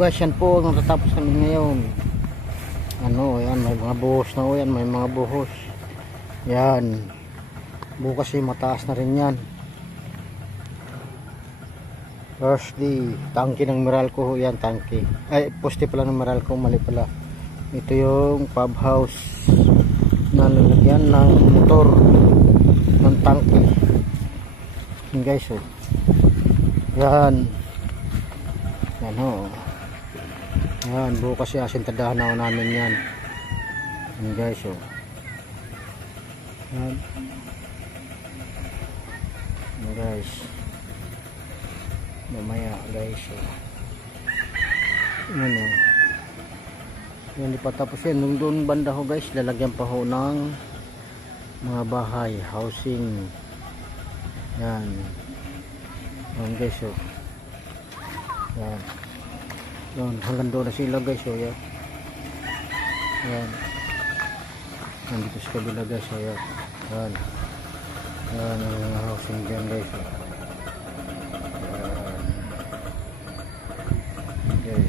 guys, yan po ang natatapos namin ngayon. Ano, yan, may mga buhos na o yan, may mga buhos. Yan. Bukas mataas na rin yan. Firstly, tangke ng Meralco ho yan, tangke. Ay, poste pala ng Meralco, mali pala. Ito yung pub house na lalagyan ng motor ng tangke. Yan guys, oh. Yan. Yan ho. Yan, bukas asintadahan na namin yan. Yan guys, oh. Yan. Yan guys. Mamaya guys, oh. Yan, oh. Yan, di pa tapos yan. Nung doon banda ho guys, lalagyan pa ho ng mga bahay, housing. Yan. Yan guys, oh. Yan. Yan, hanggang doon na sila guys, oh. Yan. Yan. Nandito sa kabila guys, oh. Yan. Yan. Yan ang mga housing dyan guys, oh. Yan. Okay.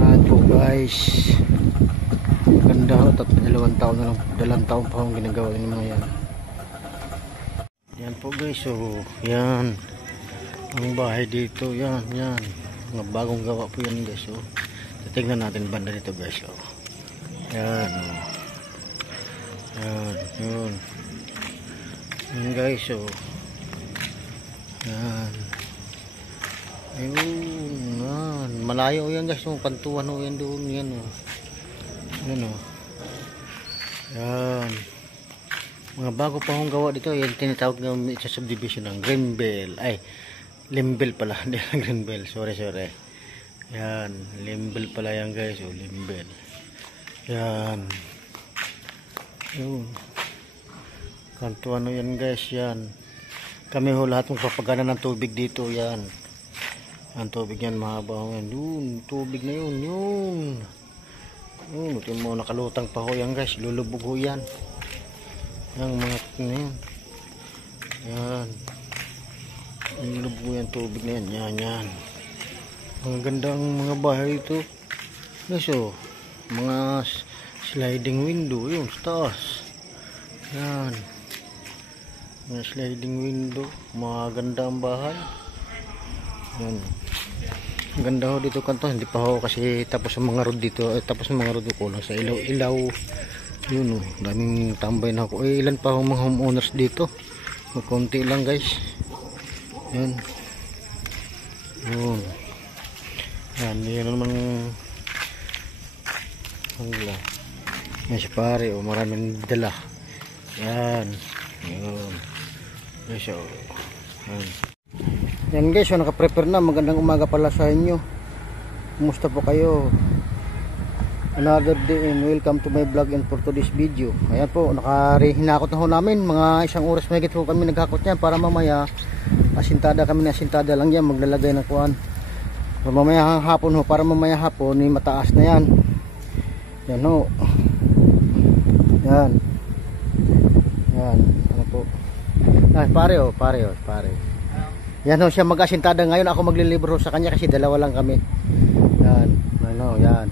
Yan po guys. Ganda ho. Dalawang taon na lang. Dalawang taon pa akong ginagawa ng mga yan. Yan po guys, oh. Yan. Ang bahay dito, yan, yan. Mga bagong gawa po yan guys, oh. Tingnan natin banda dito guys, oh. Yan, oh. Yan, yun. Yan guys, oh. Yan. Ayun, yan. Malayo yan guys, oh. Kantuan oh, yan doon, yan, oh. Yan, oh. Yan. Mga bago pa akong gawa dito, yan tinatawag ng sa subdivision ng Greenbelt. Ay, Limbel pala, hindi lang Greenbelt. Sorry. Yan, Limbel pala yan guys, oh, Limbel. Yan. Yun. Kanto ano yan guys, yan. Kami ho lahat ng papagana ng tubig dito, yan. Ang tubig yan, mahaba yan. Yun, tubig na yun, yun. Yun, ito mo, nakalutang pa ho yan guys, lulubog ho yan. Yung mga na yan. Yan. Lulubog yan, tubig na yan, yan, yan. Ang gandang mga bahay ito. Guys, oh. Mga sliding window, yun, sa taas. Yan. Mga sliding window, mga gandang bahay. Yan. Ang ganda ho dito kanto, hindi pa ho kasi tapos ang mga road dito, tapos ang mga road ko lang sa ilaw. Yun, oh, daming tambay na ako. Ilan pa ang mga homeowners dito? Kunti lang guys. Yan. Yun. Yan, yun naman. Hangla. Yan si pare, oh, maraming dala. Yan. Yun. Yes, oh. Yan. Yan guys, so naka-prepare na. Magandang umaga pala sa inyo. Kumusta po kayo? Another day and welcome to my vlog and for today's video. Ayan po, hinakot na ho namin. Mga isang oras mahigit po kami naghakot niyan para mamaya asintada kami na asintada lang yan. Maglalagay ng kuhan. So, mamaya hapon ho, para mamaya hapon mataas na yan. Yan ho. Yan. Yan. Ano po. Ay, pare. Yan ho siya mag-asintada ngayon. Ako maglilibro sa kanya kasi dalawa lang kami. Yan. Ano, yan.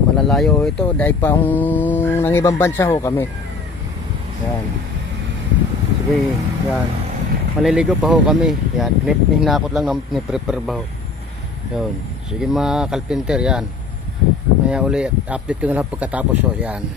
Malalayo ito dahil pa ng ibang bansa ho kami. Yan. Sige, yan. Maliligo pa ho kami. Yan, hinakot lang na prepare ba ho. Yun. Sige mga kalpinter, yan. Maya uli update ko na lang pagkatapos ho, yan.